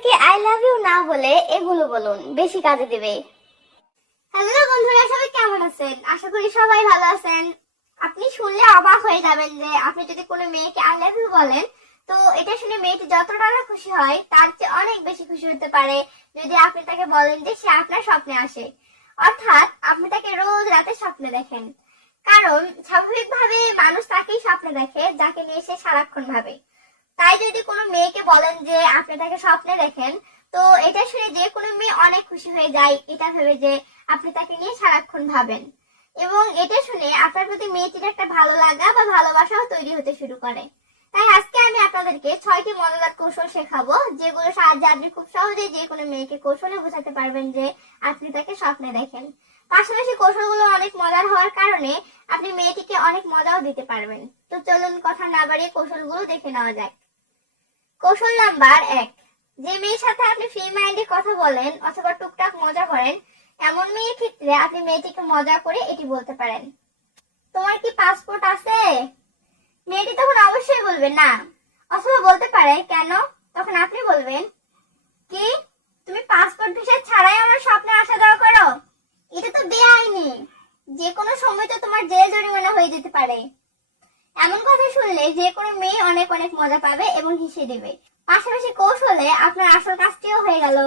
তাদেরকে I love you না বলে এগুলো বলুন, বেশি কাজে দিবে। হ্যালো বন্ধুরা, সবাই কেমন আছেন? আশা করি সবাই ভালো আছেন। আপনি শুনলে অবাক হয়ে যাবেন যে আপনি যদি কোনো মেয়েকে আই লাভ ইউ বলেন, তো এটা শুনে মেয়েটি যতটা না খুশি হয় তার চেয়ে অনেক বেশি খুশি হতে পারে যদি আপনি তাকে বলেন যে সে আপনার স্বপ্নে আসে, অর্থাৎ আপনি তাকে রোজ রাতে স্বপ্নে দেখেন। কারণ স্বাভাবিকভাবে মানুষ তাকেই স্বপ্নে দেখে যাকে নিয়ে সে সারাক্ষণ ভাবে। তাই যদি কোনো মেয়েকে বলেন যে আপনি তাকে স্বপ্নে দেখেন, তো এটা শুনে যে কোনো মেয়ে অনেক খুশি হয়ে যায়, এটা ভেবে যে আপনি তাকে নিয়ে সারাক্ষণ ভাবেন। এবং এটা শুনে আপনার প্রতি মেয়েটির একটা ভালো লাগা বা ভালোবাসাও তৈরি হতে শুরু করে। তাই আজকে আমি আপনাদেরকে 6টি মজাদার কৌশল শেখাবো, যেগুলো সাহায্যে আপনি খুব সহজেই যে কোনো মেয়েকে কৌশলে বোঝাতে পারবেন যে আপনি তাকে স্বপ্নে দেখেন। পাশাপাশি কৌশলগুলো অনেক মজার হওয়ার কারণে আপনি মেয়েটিকে অনেক মজাও দিতে পারবেন। তো চলুন কথা না বাড়িয়ে কৌশলগুলো দেখে নেওয়া যাক। কৌশল নাম্বার 1, যে মেয়ের সাথে আপনি ফ্রি মাইন্ডে কথা বলেন অথবা টুকটাক মজা করেন, এমন মেয়ের ক্ষেত্রে আপনি মেয়েটিকে মজা করে এটি বলতে পারেন, তোমার কি পাসপোর্ট আছে? মেয়েটি তখন অবশ্যই বলবে না, অথবা বলতে পারে কেন? তখন আপনি বলবেন, কি তুমি পাসপোর্ট ভিসা ছাড়াই আমার স্বপ্নে আসা যাওয়া করো? এটা তো বেআইনি, যে কোনো সময় তো তোমার জেল জরিমানা হয়ে যেতে পারে। এমন কথা শুনলে যে কোনো মেয়ে অনেক অনেক মজা পাবে এবং হেসে দেবে। পাশাপাশি কৌশলে আপনার আসল কাজটিও হয়ে গেল।